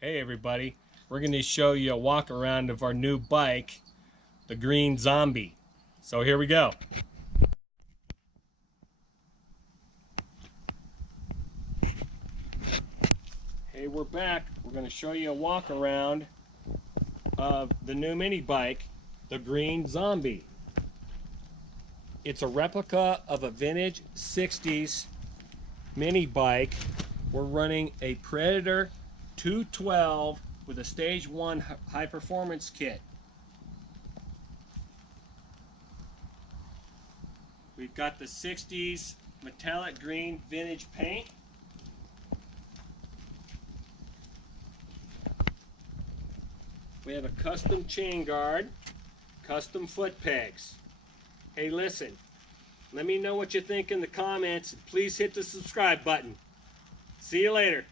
Hey everybody, we're going to show you a walk around of our new bike, the Green Zombie. So here we go. Hey, we're back. We're going to show you a walk around of the new mini bike, the Green Zombie. It's a replica of a vintage 60s mini bike. We're running a Predator 212 with a stage 1 high performance kit. We've got the 60s metallic green vintage paint. We have a custom chain guard, custom foot pegs. Hey, listen, let me know what you think in the comments. Please hit the subscribe button. See you later.